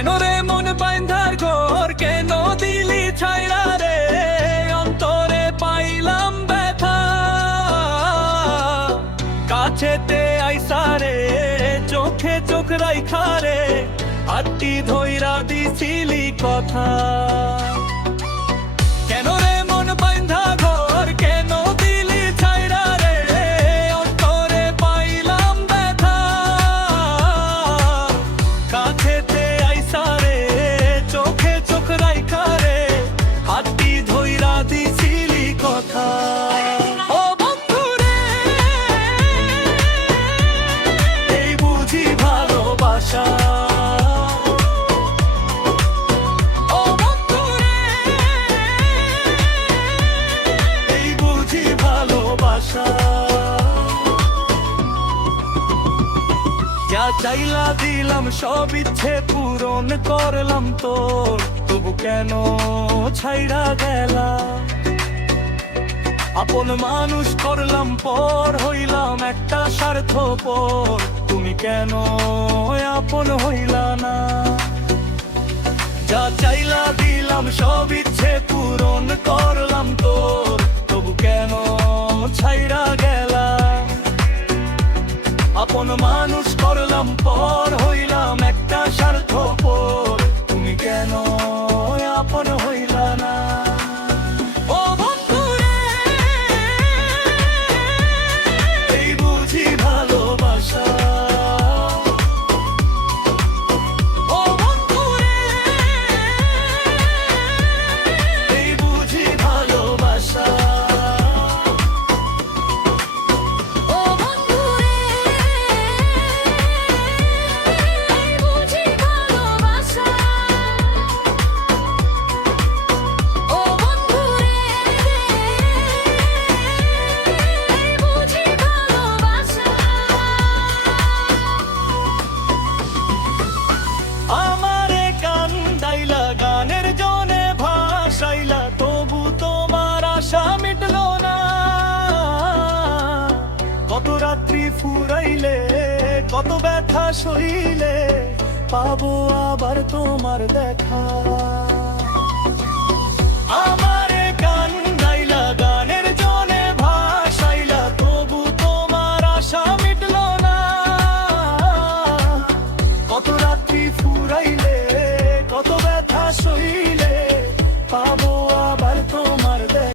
কেন রে মন বাইন্ধার ঘর কেন দিলি ছাইরা রে, অন্তরে পাইলাম ব্যথা। কাছেতে আইসা রে চোখে চোখ রাইখা রে, হাতটি ধইরা দিছিলি কথা। কেন রে মন বাইন্ধা ঘর কেন দিলি ছাইরা রে, অন্তরে পাইলাম ব্যথা। কাছেতে আইসা রে চোখে চোখ রাইখা রে, হাতটি ধইরা দিছিলি কথা। ও বন্ধু রে, এই বুঝি ভালোবাসা। ও বন্ধু রে, এই বুঝি ভালোবাসা। যা চাইলা দিলাম সব ইচ্ছে পূরণ করলাম তোর, তবু কেন ছাইড়া গেলা। আপন মানুষ করলাম পর হইলাম একটা স্বার্থপর, তুমি কেন আপন হইলা না। যা চাইলা দিলাম সব ইচ্ছে পূরণ করলাম তোর, তবু কেন ছাইড়া গেলা। আপন মানুষ করলাম পর হইলাম একটা স্বার্থপর, তুমি কেন আপন হইলা না। ও বন্ধু রে, এই বুঝি ভালোবাসা। ও বন্ধু রে, এই বুঝি ভালোবাসা। ও বন্ধু রে, এই বুঝি ভালোবাসা। ও বন্ধু রে, এই বুঝি ভালোবাসা। আমারে কান্দাইলা গানের জনে ভাসাইলা, তবু তোমার আশা মিটলো না। কত রাত্রি ফুরাইলে কত ব্যথা সইলে, পাবো আবার তোমার দেখা। আমার